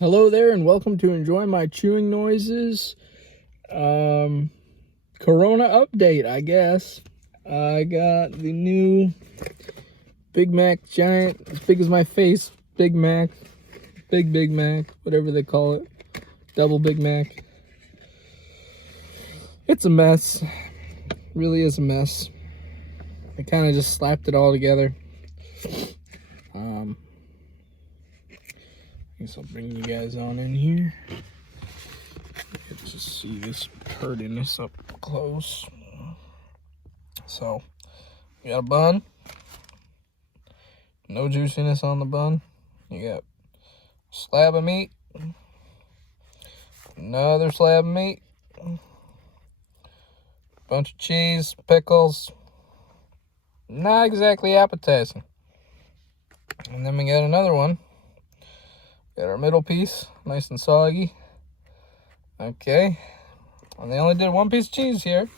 Hello there and welcome to Enjoy My Chewing Noises. Corona update, I guess. I got the new Big Mac giant, as big as my face, Big Mac, Big Mac, whatever they call it. Double Big Mac. It's a mess. Really is a mess. I kind of just slapped it all together. I guess I'll bring you guys on in here. Let's just see this hurtiness up close. So, we got a bun. No juiciness on the bun. You got a slab of meat. Another slab of meat. Bunch of cheese, pickles. Not exactly appetizing. And then we got another one. Got our middle piece, nice and soggy. Okay. And they only did one piece of cheese here.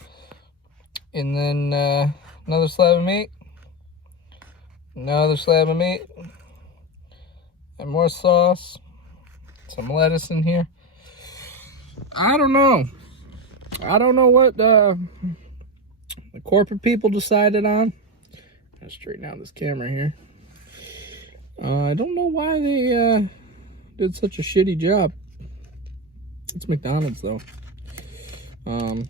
And then another slab of meat. Another slab of meat. And more sauce. Some lettuce in here. I don't know. I don't know what the corporate people decided on. I'll straighten out this camera here. I don't know why they did such a shitty job. It's McDonald's though. I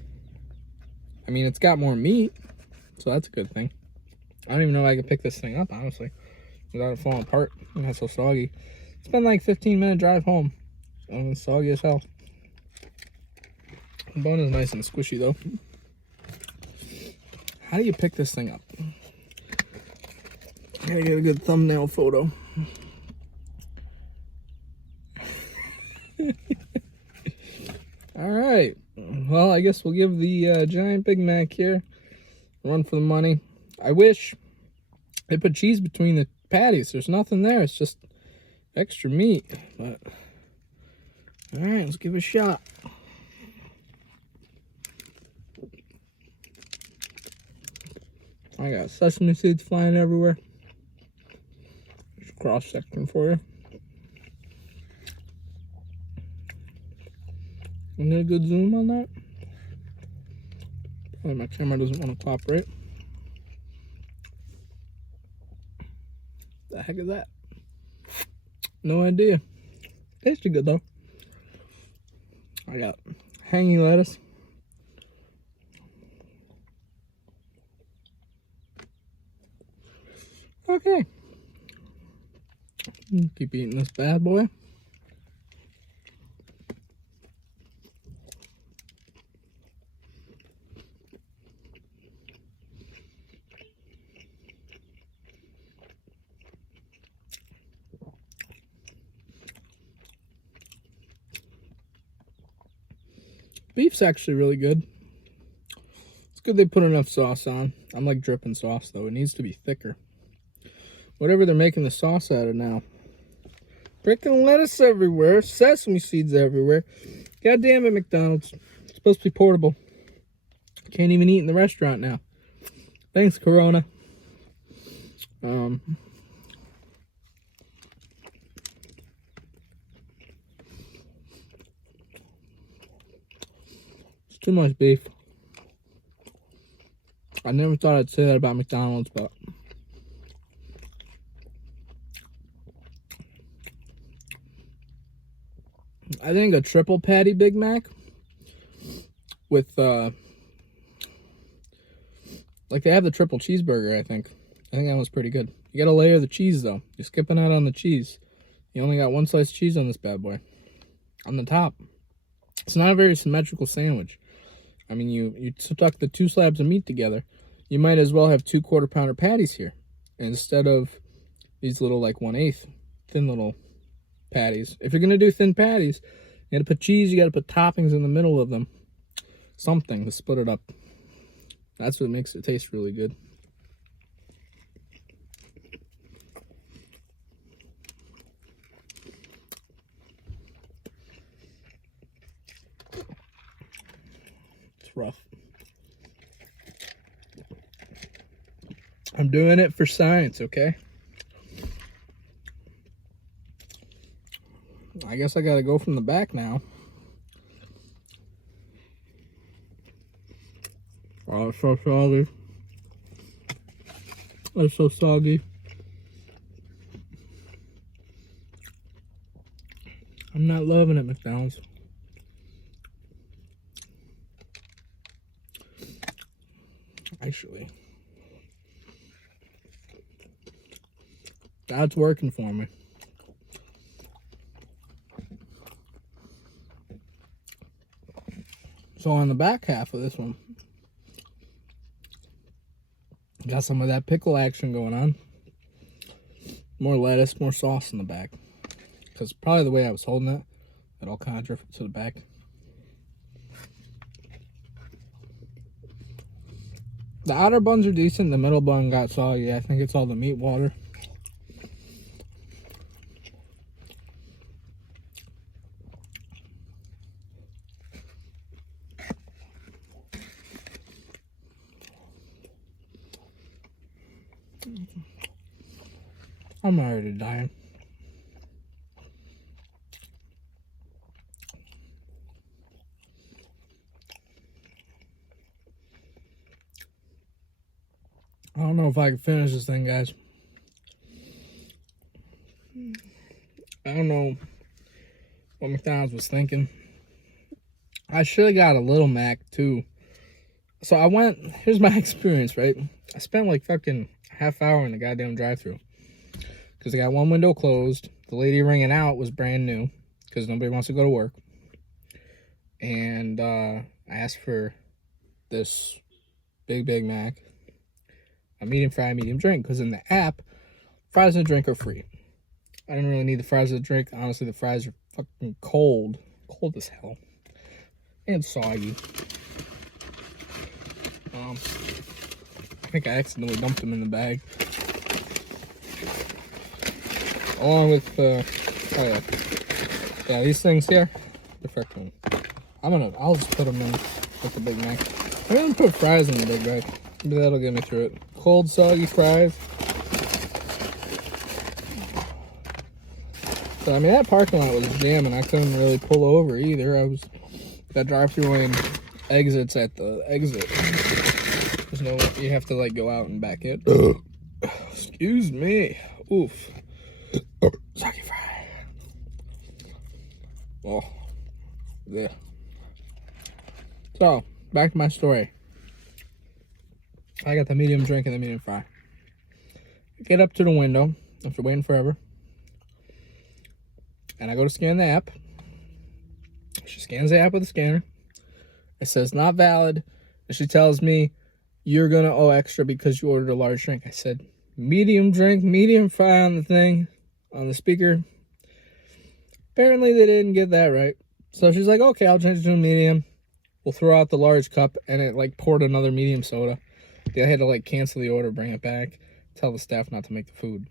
mean, it's got more meat, so that's a good thing. I don't even know if I can pick this thing up, honestly, without it falling apart. And that's so soggy. It's been like 15-minute drive home. It's soggy as hell. The bone is nice and squishy though. How do you pick this thing up? I gotta get a good thumbnail photo. All right. Well, I guess we'll give the giant Big Mac here a run for the money. I wish they put cheese between the patties. There's nothing there. It's just extra meat. But all right, let's give it a shot. I got sesame seeds flying everywhere. There's a cross section for you. Can you get a good zoom on that? Probably my camera doesn't want to cooperate. The heck is that? No idea. Tasted good though. I got hangy lettuce. Okay. Keep eating this bad boy. Beef's actually really good. It's good they put enough sauce on. I'm like dripping sauce though. It needs to be thicker. Whatever they're making the sauce out of now. Freaking lettuce everywhere. Sesame seeds everywhere. God damn it, McDonald's. It's supposed to be portable. Can't even eat in the restaurant now. Thanks, Corona. It's too much beef. I never thought I'd say that about McDonald's, but I think a triple patty Big Mac with like they have the triple cheeseburger, I think that was pretty good. You gotta layer the cheese though. You're skipping out on the cheese. You only got one slice of cheese on this bad boy. On the top. It's not a very symmetrical sandwich. I mean, you stuck the two slabs of meat together. You might as well have 2 quarter-pounder patties here instead of these little like 1/8 thin little patties. If you're gonna do thin patties, you gotta put cheese, you gotta put toppings in the middle of them. Something to split it up. That's what makes it taste really good. It's rough. I'm doing it for science, okay? I guess I gotta go from the back now. Oh, it's so soggy. It's so soggy. I'm not loving it, McDonald's. Actually, that's working for me. So on the back half of this one, got some of that pickle action going on. More lettuce, more sauce in the back. Because probably the way I was holding it, it all kind of drifted to the back. The outer buns are decent. The middle bun got soggy. I think it's all the meat water. I'm already dying. I don't know if I can finish this thing, guys. I don't know what McDonald's was thinking. I should have got a Little Mac, too. So I went, here's my experience, right? I spent like fucking half hour in the goddamn drive-thru. Because I got one window closed. The lady ringing out was brand new. Because nobody wants to go to work. And I asked for this Big Mac. A medium fry, medium drink. Because in the app, fries and drink are free. I didn't really need the fries and drink. Honestly, the fries are fucking cold. Cold as hell. And soggy. I think I accidentally dumped them in the bag. Along with, oh yeah. Yeah, these things here, they're freaking. I'll just put them in with the Big Mac. I'm gonna put fries in the Big Mac. Maybe that'll get me through it. Cold, soggy fries. So, I mean, that parking lot was jamming. I couldn't really pull over either. That drive-thru lane exits at the exit. There's no, you have to, like, go out and back it. Excuse me. Oof. Soggy fry. Oh. Yeah. So, back to my story. I got the medium drink and the medium fry. Get up to the window after waiting forever. And I go to scan the app. She scans the app with the scanner. It says not valid. And she tells me, you're going to owe extra because you ordered a large drink. I said, medium drink, medium fry on the thing, on the speaker. Apparently they didn't get that right. So she's like, okay, I'll change it to a medium. We'll throw out the large cup. And it like poured another medium soda. I had to like cancel the order, bring it back, tell the staff not to make the food.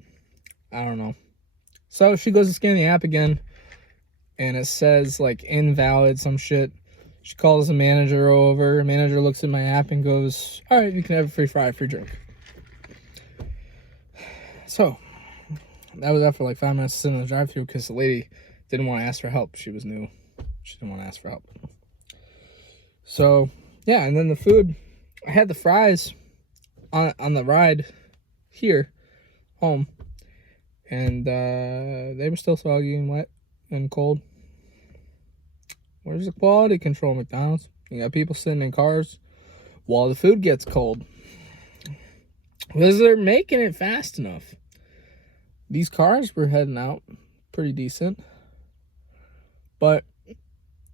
I don't know. So she goes to scan the app again. And it says like invalid, some shit. She calls the manager over. The manager looks at my app and goes, all right, you can have a free fry, free drink. So that was after like 5 minutes sitting in the drive-thru because the lady didn't want to ask for help. She was new. She didn't want to ask for help. So yeah, and then the food, I had the fries on the ride here home, and they were still soggy and wet and cold. Where's the quality control, McDonald's? You got people sitting in cars while the food gets cold. Because they're making it fast enough. These cars were heading out pretty decent. But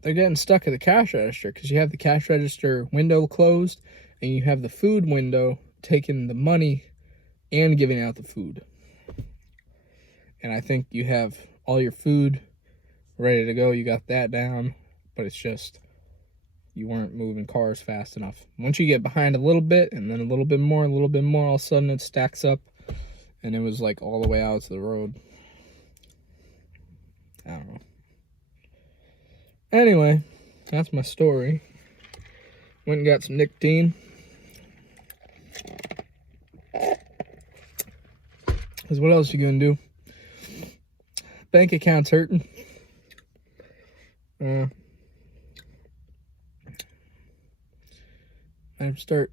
they're getting stuck at the cash register because you have the cash register window closed and you have the food window taking the money and giving out the food. And I think you have all your food ready to go. You got that down. But it's just, you weren't moving cars fast enough. Once you get behind a little bit, and then a little bit more, all of a sudden it stacks up. And it was like all the way out to the road. I don't know. Anyway, that's my story. Went and got some nicotine. Because what else you gonna do? Bank account's hurting. I have to start.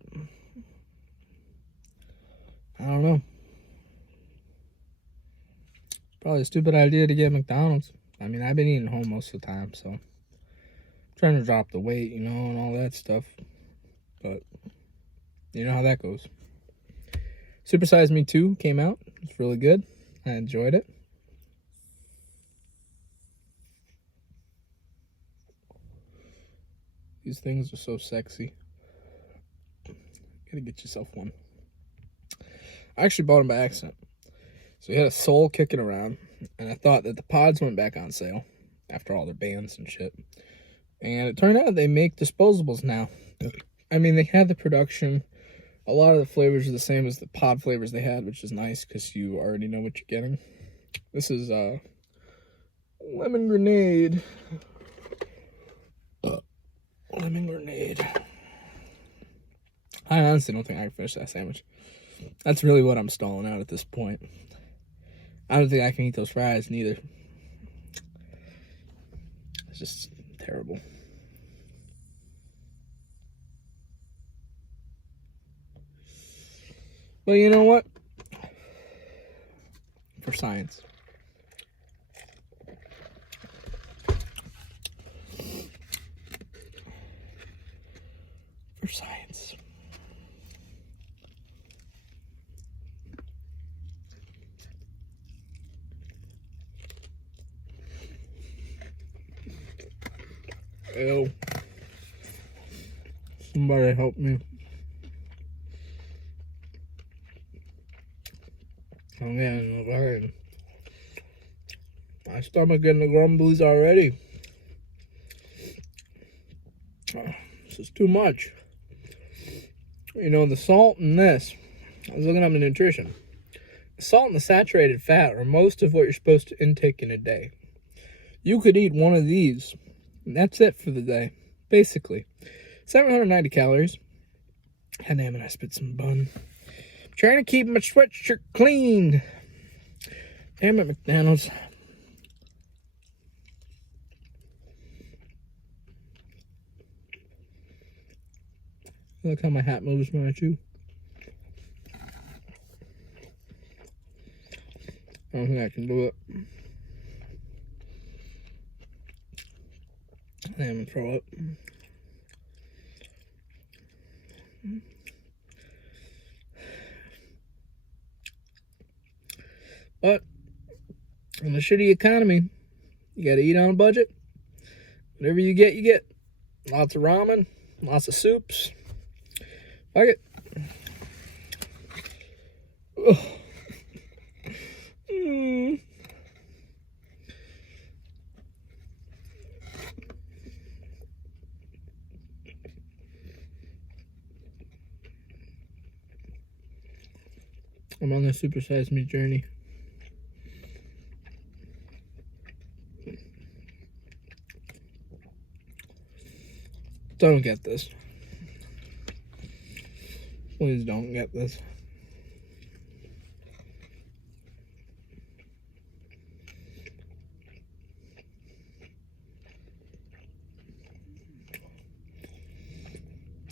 I don't know. Probably a stupid idea to get McDonald's. I mean, I've been eating home most of the time, so I'm trying to drop the weight, you know, and all that stuff. But you know how that goes. Super Size Me 2 came out. It's really good. I enjoyed it. These things are so sexy. Gotta get yourself one. I actually bought them by accident. So we had a Soul kicking around, and I thought that the pods went back on sale after all their bans and shit. And it turned out they make disposables now. I mean, they had the production. A lot of the flavors are the same as the pod flavors they had, which is nice because you already know what you're getting. This is lemon grenade. Lemon grenade. I honestly don't think I can finish that sandwich. That's really what I'm stalling out at this point. I don't think I can eat those fries neither. It's just terrible. But you know what? For science. For science. Ew. Somebody help me. I'm getting a fucking... My stomach getting the grumblies already. This is too much. You know, the salt in this, I was looking up the nutrition. The salt and the saturated fat are most of what you're supposed to intake in a day. You could eat one of these, and that's it for the day, basically. 790 calories. God damn it, I spit some bun. I'm trying to keep my sweatshirt clean. Damn it, McDonald's. Look how my hat moves when I chew. I don't think I can do it. I am gonna throw up. But in a shitty economy, you gotta eat on a budget. Whatever you get, you get. Lots of ramen, lots of soups. Fuck it. I'm on the Super Size Me journey. Don't get this. Please don't get this.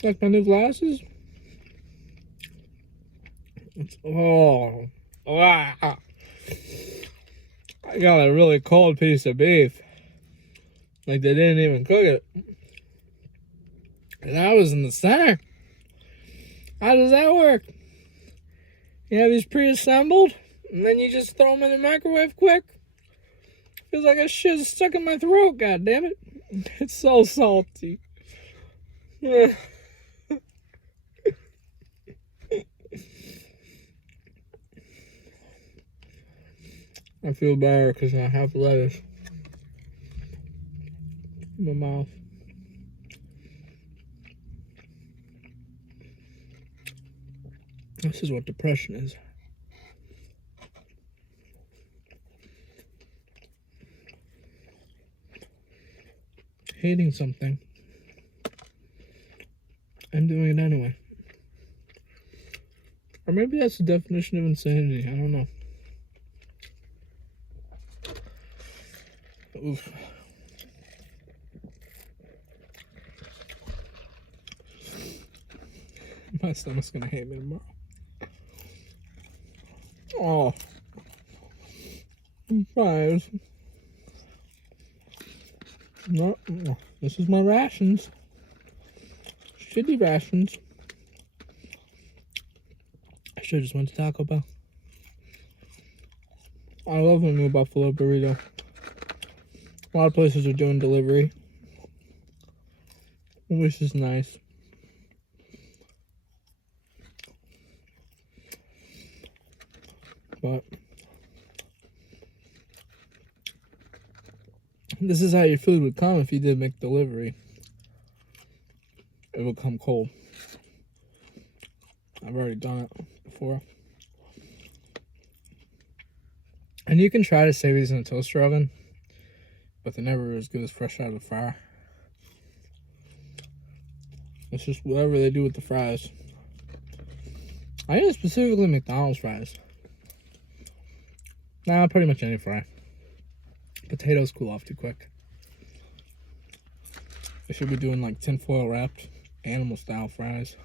Like my new glasses? Oh. Ah. I got a really cold piece of beef. Like they didn't even cook it. And I was in the center. How does that work? You have these pre-assembled, and then you just throw them in the microwave quick? Feels like a shit stuck in my throat, god damn it. It's so salty. I feel better because I have lettuce in my mouth. This is what depression is. Hating something and doing it anyway. Or maybe that's the definition of insanity. I don't know. Oof. My stomach's gonna hate me tomorrow. Oh. Fries. No, this is my rations. Shitty rations. I should have just went to Taco Bell. I love the new buffalo burrito. A lot of places are doing delivery, which is nice. But this is how your food would come if you did make delivery. It would come cold. I've already done it before. And you can try to save these in a toaster oven, but they're never as good as fresh out of the fryer. It's just whatever they do with the fries. I use specifically McDonald's fries. Nah, pretty much any fry. Potatoes cool off too quick. They should be doing like tinfoil wrapped animal style fries.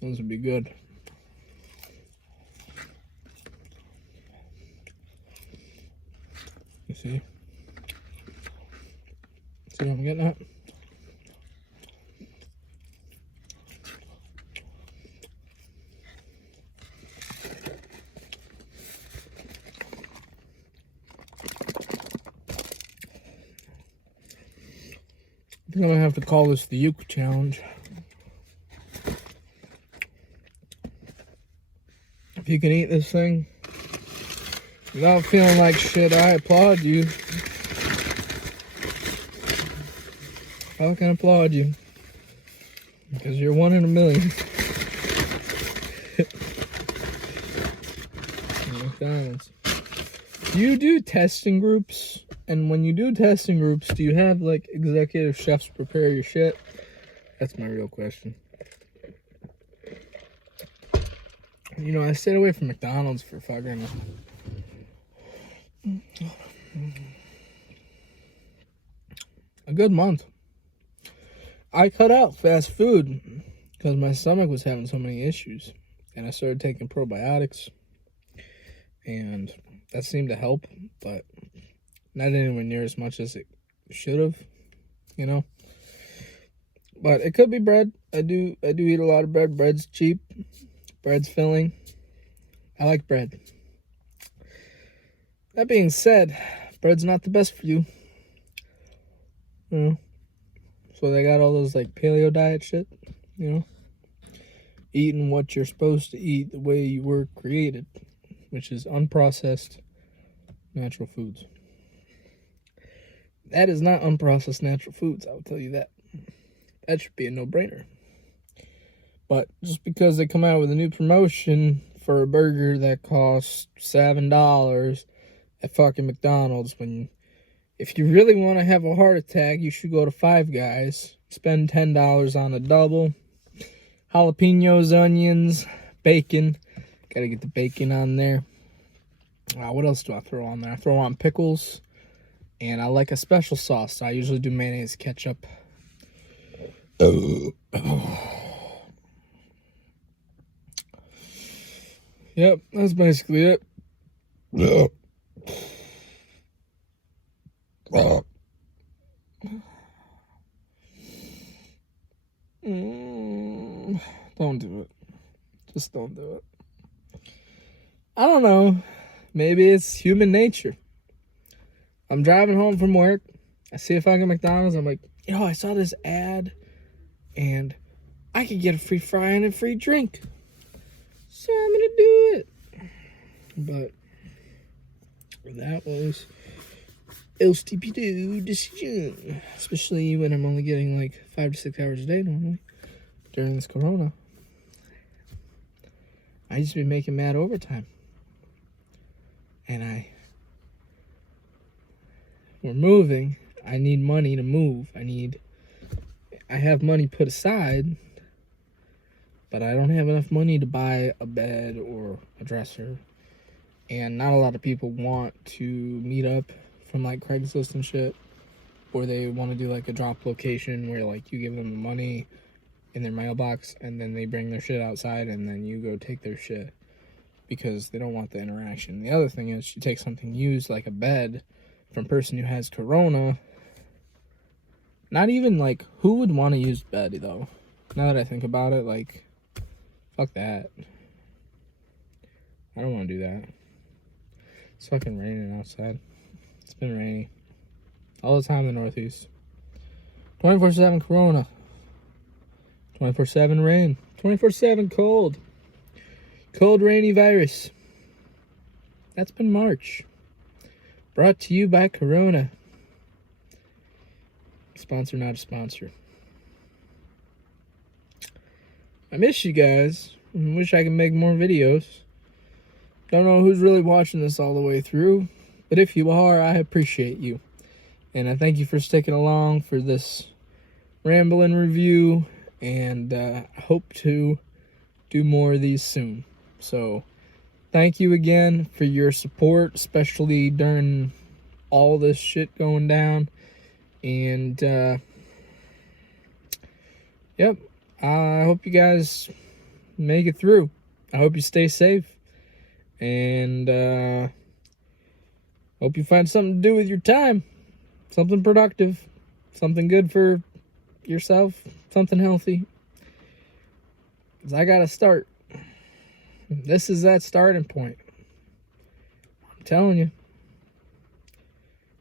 Those would be good. You see? See what I'm getting at? I think I'm gonna have to call this the Uke Challenge. If you can eat this thing without feeling like shit, I applaud you. I can applaud you. Because you're one in a million. McDonald's. Do you do testing groups? And when you do testing groups, do you have like executive chefs prepare your shit? That's my real question. You know, I stayed away from McDonald's for fucking a good month. I cut out fast food because my stomach was having so many issues. And I started taking probiotics. And that seemed to help, but not anywhere near as much as it should have, you know. But it could be bread. I do eat a lot of bread. Bread's cheap. Bread's filling. I like bread. That being said, bread's not the best for you. You know. So they got all those like paleo diet shit, you know. Eating what you're supposed to eat the way you were created, which is unprocessed natural foods. That is not unprocessed natural foods, I will tell you that. That should be a no-brainer. But just because they come out with a new promotion for a burger that costs $7 at fucking McDonald's, when if you really want to have a heart attack, you should go to Five Guys, spend $10 on a double, jalapenos, onions, bacon. Gotta get the bacon on there. What else do I throw on there? I throw on pickles, and I like a special sauce. I usually do mayonnaise, ketchup. Yep, that's basically it. Don't do it. Just don't do it. I don't know. Maybe it's human nature. I'm driving home from work. I see a fucking McDonald's. I'm like, yo, I saw this ad, and I could get a free fry and a free drink. So I'm gonna do it. But that was a stupid decision. Especially when I'm only getting like 5 to 6 hours a day normally during this corona. I used to be making mad overtime. And we're moving. I need money to move. I have money put aside, but I don't have enough money to buy a bed or a dresser. And not a lot of people want to meet up from like Craigslist and shit, or they want to do like a drop location where like you give them the money in their mailbox, and then they bring their shit outside, and then you go take their shit because they don't want the interaction. The other thing is, you take something used like a bed from a person who has corona. Not even, like, who would want to use bed, though? Now that I think about it, like, fuck that. I don't want to do that. It's fucking raining outside. It's been rainy all the time in the Northeast. 24/7 corona. 24/7 rain. 24/7 cold. Cold, rainy virus. That's been March. Brought to you by Corona. Sponsor, not a sponsor. I miss you guys. I wish I could make more videos. Don't know who's really watching this all the way through, but if you are, I appreciate you. And I thank you for sticking along for this rambling review, and I hope to do more of these soon. So, thank you again for your support, especially during all this shit going down. And, yep, I hope you guys make it through. I hope you stay safe. And, hope you find something to do with your time. Something productive. Something good for yourself. Something healthy. 'Cause I gotta start. This is that starting point. I'm telling you.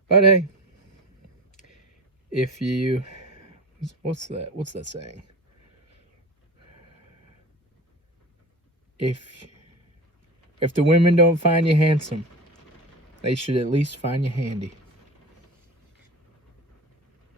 But hey, if you, what's that saying? If the women don't find you handsome, they should at least find you handy.